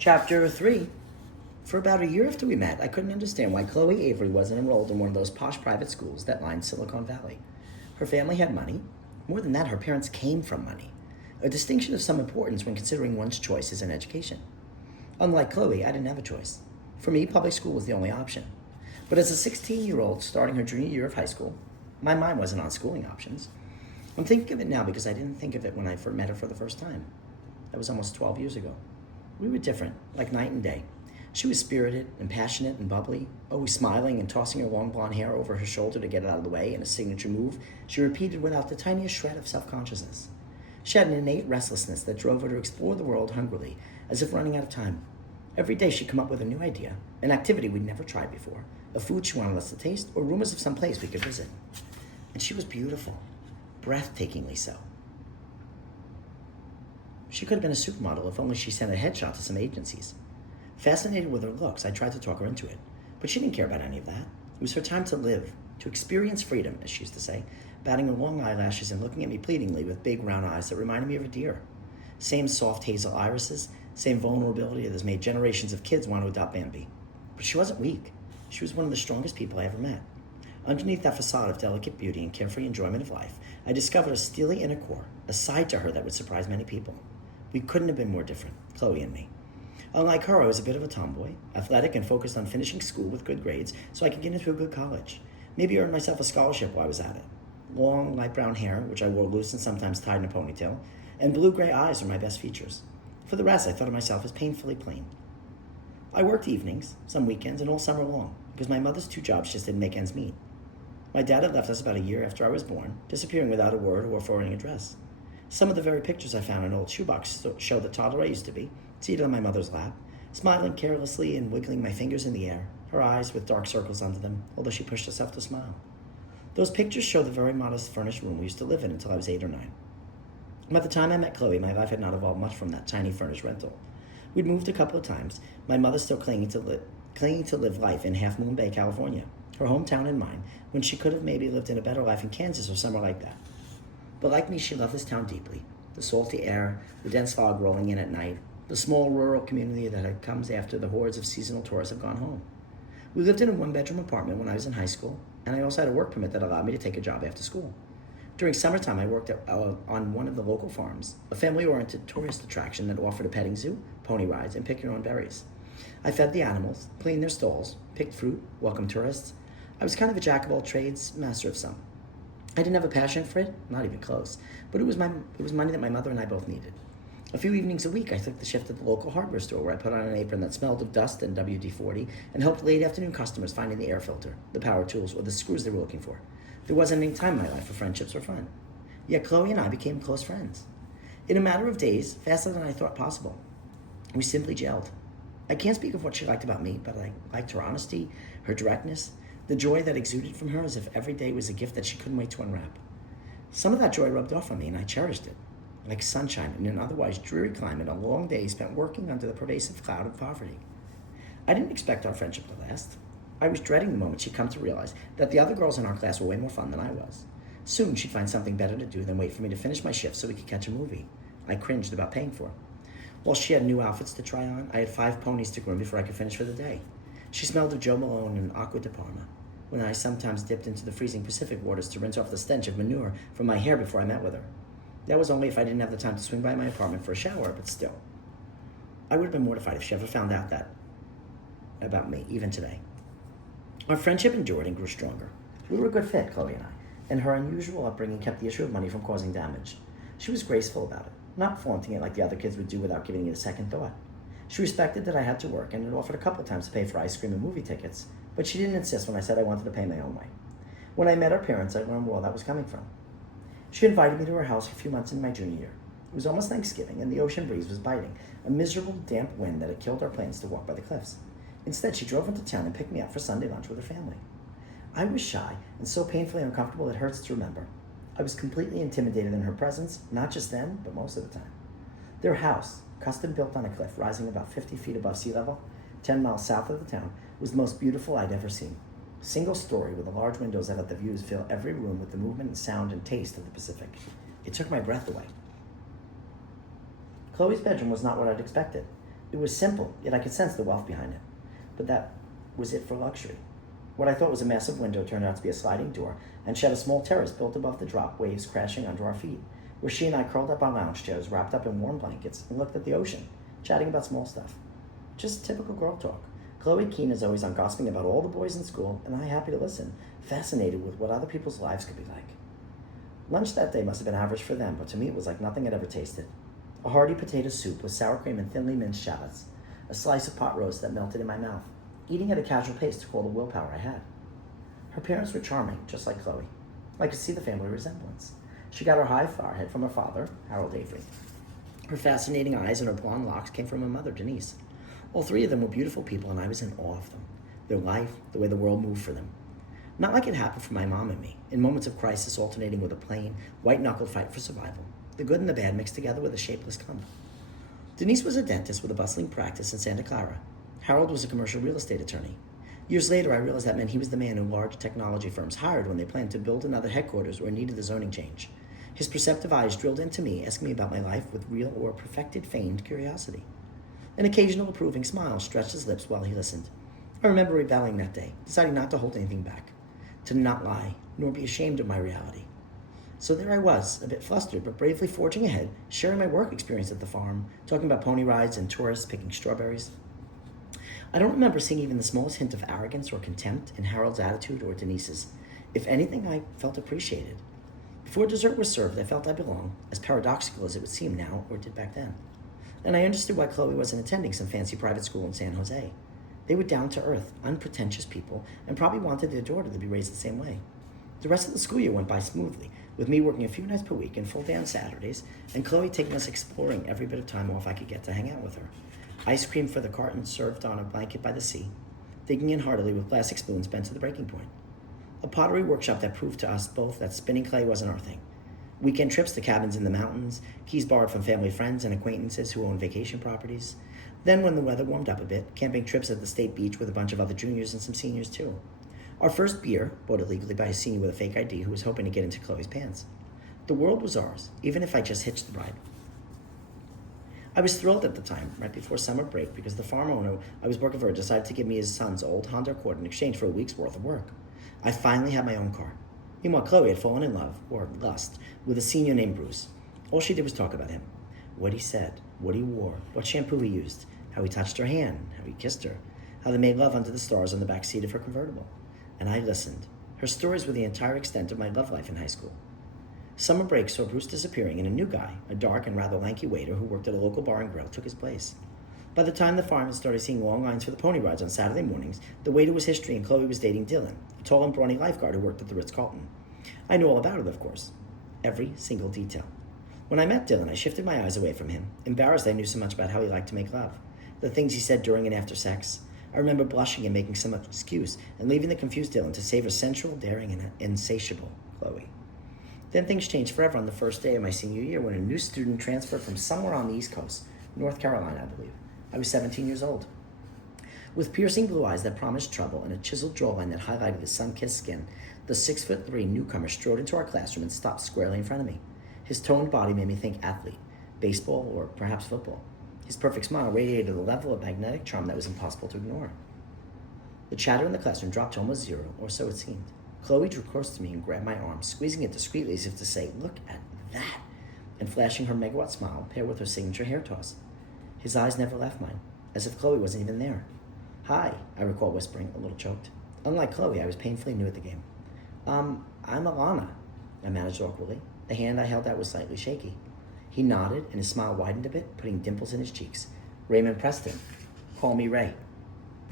Chapter 3. For about a year after we met, I couldn't understand why Chloe Avery wasn't enrolled in one of those posh private schools that lined Silicon Valley. Her family had money. More than that, her parents came from money, a distinction of some importance when considering one's choices in education. Unlike Chloe, I didn't have a choice. For me, public school was the only option. But as a 16-year-old starting her junior year of high school, my mind wasn't on schooling options. I'm thinking of it now because I didn't think of it when I met her for the first time. That was almost 12 years ago. We were different, like night and day. She was spirited and passionate and bubbly, always smiling and tossing her long blonde hair over her shoulder to get it out of the way in a signature move she repeated without the tiniest shred of self-consciousness. She had an innate restlessness that drove her to explore the world hungrily, as if running out of time. Every day she'd come up with a new idea, an activity we'd never tried before, a food she wanted us to taste, or rumors of some place we could visit. And she was beautiful, breathtakingly so. She could have been a supermodel if only she sent a headshot to some agencies. Fascinated with her looks, I tried to talk her into it, but she didn't care about any of that. It was her time to live, to experience freedom, as she used to say, batting her long eyelashes and looking at me pleadingly with big round eyes that reminded me of a deer. Same soft hazel irises, same vulnerability that has made generations of kids want to adopt Bambi. But she wasn't weak. She was one of the strongest people I ever met. Underneath that facade of delicate beauty and carefree enjoyment of life, I discovered a steely inner core, a side to her that would surprise many people. We couldn't have been more different, Chloe and me. Unlike her, I was a bit of a tomboy, athletic and focused on finishing school with good grades so I could get into a good college. Maybe earn myself a scholarship while I was at it. Long, light brown hair, which I wore loose and sometimes tied in a ponytail, and blue-gray eyes were my best features. For the rest, I thought of myself as painfully plain. I worked evenings, some weekends, and all summer long, because my mother's two jobs just didn't make ends meet. My dad had left us about a year after I was born, disappearing without a word or forwarding address. Some of the very pictures I found in an old shoebox show the toddler I used to be, seated on my mother's lap, smiling carelessly and wiggling my fingers in the air, her eyes with dark circles under them, although she pushed herself to smile. Those pictures show the very modest furnished room we used to live in until I was 8 or 9. By the time I met Chloe, my life had not evolved much from that tiny furnished rental. We'd moved a couple of times, my mother still clinging to live life in Half Moon Bay, California, her hometown and mine, when she could have maybe lived in a better life in Kansas or somewhere like that. But like me, she loved this town deeply. The salty air, the dense fog rolling in at night, the small rural community that comes after the hordes of seasonal tourists have gone home. We lived in a one-bedroom apartment when I was in high school, and I also had a work permit that allowed me to take a job after school. During summertime, I worked on one of the local farms, a family-oriented tourist attraction that offered a petting zoo, pony rides, and pick-your-own-berries. I fed the animals, cleaned their stalls, picked fruit, welcomed tourists. I was kind of a jack-of-all-trades, master of some. I didn't have a passion for it, not even close, but it was money that my mother and I both needed. A few evenings a week, I took the shift at the local hardware store where I put on an apron that smelled of dust and WD-40 and helped late afternoon customers finding the air filter, the power tools, or the screws they were looking for. There wasn't any time in my life for friendships or fun. Yet Chloe and I became close friends. In a matter of days, faster than I thought possible. We simply gelled. I can't speak of what she liked about me, but I liked her honesty, her directness, the joy that exuded from her as if every day was a gift that she couldn't wait to unwrap. Some of that joy rubbed off on me, and I cherished it. Like sunshine in an otherwise dreary climate, a long day spent working under the pervasive cloud of poverty. I didn't expect our friendship to last. I was dreading the moment she'd come to realize that the other girls in our class were way more fun than I was. Soon she'd find something better to do than wait for me to finish my shift so we could catch a movie I cringed about paying for. While she had new outfits to try on, I had 5 ponies to groom before I could finish for the day. She smelled of Joe Malone and Aqua de Parma, when I sometimes dipped into the freezing Pacific waters to rinse off the stench of manure from my hair before I met with her. That was only if I didn't have the time to swing by my apartment for a shower, but still. I would have been mortified if she ever found out that about me, even today. Our friendship endured and grew stronger. We were a good fit, Chloe and I, and her unusual upbringing kept the issue of money from causing damage. She was graceful about it, not flaunting it like the other kids would do without giving it a second thought. She respected that I had to work and had offered a couple of times to pay for ice cream and movie tickets, but she didn't insist when I said I wanted to pay my own way. When I met her parents, I learned where all that was coming from. She invited me to her house for a few months into my junior year. It was almost Thanksgiving, and the ocean breeze was biting, a miserable, damp wind that had killed our plans to walk by the cliffs. Instead, she drove into town and picked me up for Sunday lunch with her family. I was shy and so painfully uncomfortable it hurts to remember. I was completely intimidated in her presence, not just then, but most of the time. Their house, custom built on a cliff rising about 50 feet above sea level, 10 miles south of the town, was the most beautiful I'd ever seen. Single story with the large windows that let the views fill every room with the movement and sound and taste of the Pacific. It took my breath away. Chloe's bedroom was not what I'd expected. It was simple, yet I could sense the wealth behind it. But that was it for luxury. What I thought was a massive window turned out to be a sliding door and shed a small terrace built above the drop, waves crashing under our feet, where she and I curled up on lounge chairs, wrapped up in warm blankets, and looked at the ocean, chatting about small stuff. Just typical girl talk. Chloe keen as always on gossiping about all the boys in school, and I happy to listen, fascinated with what other people's lives could be like. Lunch that day must have been average for them, but to me it was like nothing I'd ever tasted. A hearty potato soup with sour cream and thinly minced shallots, a slice of pot roast that melted in my mouth, eating at a casual pace to call the willpower I had. Her parents were charming, just like Chloe. I could see the family resemblance. She got her high forehead from her father, Harold Avery. Her fascinating eyes and her blonde locks came from her mother, Denise. All three of them were beautiful people, and I was in awe of them. Their life, the way the world moved for them. Not like it happened for my mom and me, in moments of crisis alternating with a plain, white-knuckled fight for survival. The good and the bad mixed together with a shapeless clump. Denise was a dentist with a bustling practice in Santa Clara. Harold was a commercial real estate attorney. Years later, I realized that meant he was the man who large technology firms hired when they planned to build another headquarters or needed a zoning change. His perceptive eyes drilled into me, asking me about my life with real or perfected feigned curiosity. An occasional approving smile stretched his lips while he listened. I remember rebelling that day, deciding not to hold anything back, to not lie, nor be ashamed of my reality. So there I was, a bit flustered, but bravely forging ahead, sharing my work experience at the farm, talking about pony rides and tourists picking strawberries. I don't remember seeing even the smallest hint of arrogance or contempt in Harold's attitude or Denise's. If anything, I felt appreciated. Before dessert was served, I felt I belonged, as paradoxical as it would seem now or did back then. And I understood why Chloe wasn't attending some fancy private school in San Jose. They were down-to-earth, unpretentious people, and probably wanted their daughter to be raised the same way. The rest of the school year went by smoothly, with me working a few nights per week and full day on Saturdays, and Chloe taking us exploring every bit of time off I could get to hang out with her. Ice cream for the carton served on a blanket by the sea, digging in heartily with plastic spoons bent to the breaking point. A pottery workshop that proved to us both that spinning clay wasn't our thing. Weekend trips to cabins in the mountains, keys borrowed from family friends and acquaintances who owned vacation properties. Then when the weather warmed up a bit, camping trips at the state beach with a bunch of other juniors and some seniors too. Our first beer, bought illegally by a senior with a fake ID who was hoping to get into Chloe's pants. The world was ours, even if I just hitched the ride. I was thrilled at the time, right before summer break, because the farm owner I was working for decided to give me his son's old Honda Accord in exchange for a week's worth of work. I finally had my own car. Meanwhile, Chloe had fallen in love, or lust, with a senior named Bruce. All she did was talk about him. What he said, what he wore, what shampoo he used, how he touched her hand, how he kissed her, how they made love under the stars on the back seat of her convertible. And I listened. Her stories were the entire extent of my love life in high school. Summer break saw Bruce disappearing, and a new guy, a dark and rather lanky waiter who worked at a local bar and grill, took his place. By the time the farmers started seeing long lines for the pony rides on Saturday mornings, the waiter was history and Chloe was dating Dylan, a tall and brawny lifeguard who worked at the Ritz-Carlton. I knew all about it, of course. Every single detail. When I met Dylan, I shifted my eyes away from him, embarrassed I knew so much about how he liked to make love, the things he said during and after sex. I remember blushing and making some excuse and leaving the confused Dylan to savor sensual, daring, and insatiable Chloe. Then things changed forever on the first day of my senior year when a new student transferred from somewhere on the East Coast, North Carolina, I believe. I was 17 years old. With piercing blue eyes that promised trouble and a chiseled jawline that highlighted his sun-kissed skin, the 6'3" newcomer strode into our classroom and stopped squarely in front of me. His toned body made me think athlete, baseball, or perhaps football. His perfect smile radiated a level of magnetic charm that was impossible to ignore. The chatter in the classroom dropped to almost zero, or so it seemed. Chloe drew close to me and grabbed my arm, squeezing it discreetly as if to say, "Look at that," and flashing her megawatt smile paired with her signature hair toss. His eyes never left mine, as if Chloe wasn't even there. "Hi," I recall whispering, a little choked. Unlike Chloe, I was painfully new at the game. I'm Alana," I managed awkwardly. The hand I held out was slightly shaky. He nodded, and his smile widened a bit, putting dimples in his cheeks. "Raymond Preston. Call me Ray."